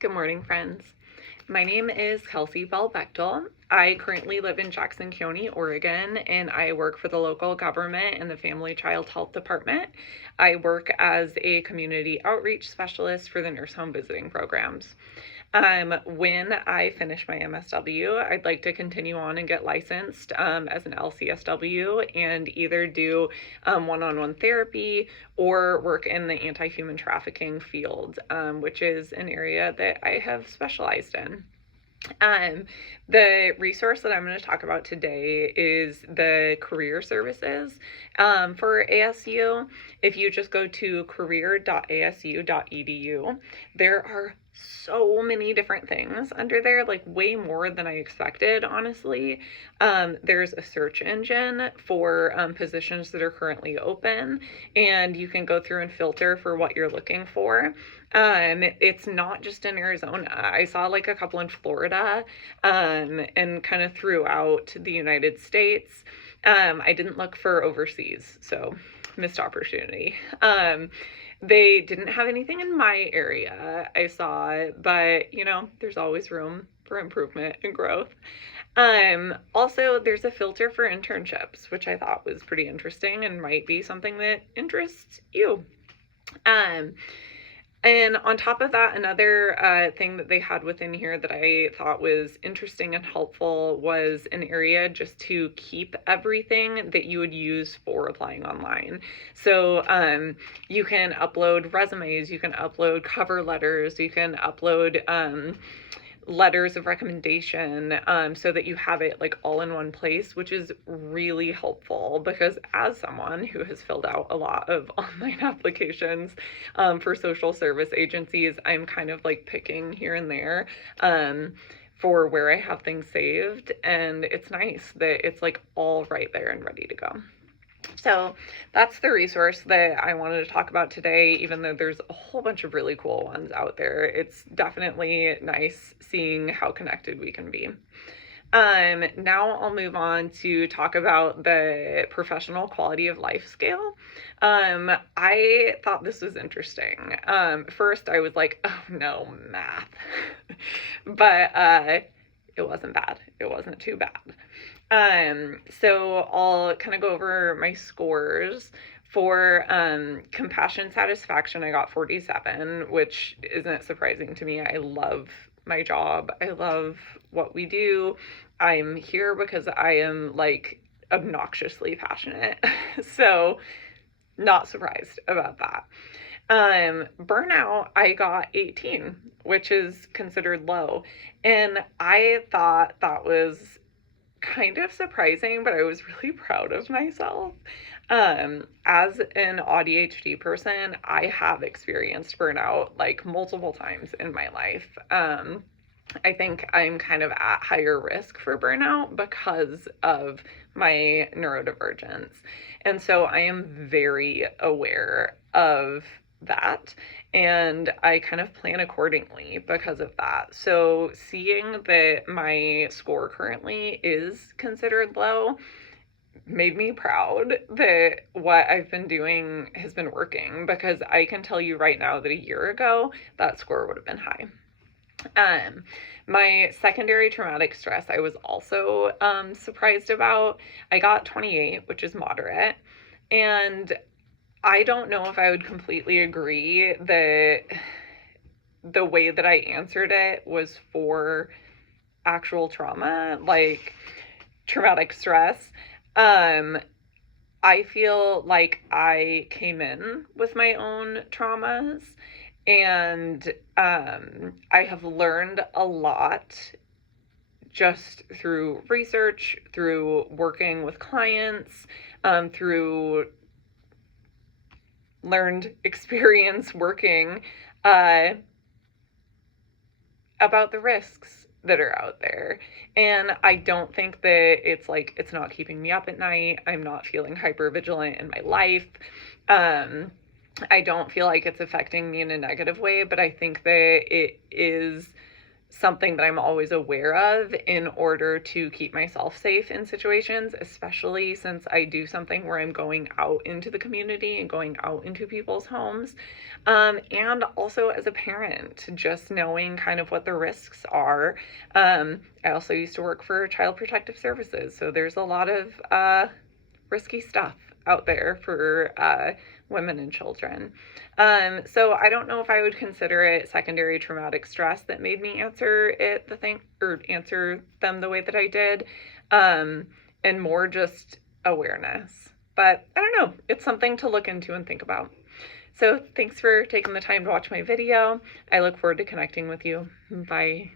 Good morning, friends. My name is Kelsey Bell-Bechtol. I currently live in Jackson County, Oregon, and I work for the local government in the Family Child Health Department. I work as a community outreach specialist for the nurse home visiting programs. When I finish my MSW, I'd like to continue on and get licensed as an LCSW and either do one-on-one therapy or work in the anti-human trafficking field, which is an area that I have specialized in. The resource that I'm going to talk about today is the career services for ASU. If you just go to career.asu.edu, there are so many different things under there, like way more than I expected, honestly. There's a search engine for positions that are currently open, and you can go through and filter for what you're looking for. It's not just in Arizona. I saw like a couple in Florida, and kind of throughout the United States. I didn't look for overseas, so missed opportunity. They didn't have anything in my area, I saw, but you know, there's always room for improvement and growth. Also, there's a filter for internships, which I thought was pretty interesting and might be something that interests you. And on top of that, another thing that they had within here that I thought was interesting and helpful was an area just to keep everything that you would use for applying online. So you can upload resumes, you can upload cover letters, you can upload letters of recommendation, so that you have it like all in one place, which is really helpful because as someone who has filled out a lot of online applications for social service agencies, I'm kind of like picking here and there for where I have things saved, and it's nice that it's like all right there and ready to go. So that's the resource that I wanted to talk about today, even though there's a whole bunch of really cool ones out there. It's definitely nice seeing how connected we can be. Now I'll move on to talk about the professional quality of life scale. I thought this was interesting. First I was like, oh no, math. But it wasn't bad. It wasn't too bad. So I'll kind of go over my scores. For compassion satisfaction, I got 47, which isn't surprising to me. I love my job. I love what we do. I'm here because I am like obnoxiously passionate. So not surprised about that. Burnout, I got 18, which is considered low. And I thought that was kind of surprising, but I was really proud of myself. As an ADHD person, I have experienced burnout like multiple times in my life. I think I'm kind of at higher risk for burnout because of my neurodivergence. And so I am very aware of that, and I kind of plan accordingly because of that. So seeing that my score currently is considered low made me proud that what I've been doing has been working, because I can tell you right now that a year ago that score would have been high. My secondary traumatic stress I was also surprised about. I got 28, which is moderate, and I don't know if I would completely agree that the way that I answered it was for actual trauma, like traumatic stress. I feel like I came in with my own traumas, and I have learned a lot just through research, through working with clients, through learned experience working about the risks that are out there. And I don't think that it's like it's not keeping me up at night. I'm not feeling hypervigilant in my life. I don't feel like it's affecting me in a negative way, but I think that it is something that I'm always aware of in order to keep myself safe in situations, especially since I do something where I'm going out into the community and going out into people's homes. And also as a parent, just knowing kind of what the risks are. I also used to work for Child Protective Services, so there's a lot of risky stuff out there for women and children. So I don't know if I would consider it secondary traumatic stress that made me answer them the way that I did, and more just awareness. But I don't know, it's something to look into and think about. So thanks for taking the time to watch my video. I look forward to connecting with you. Bye.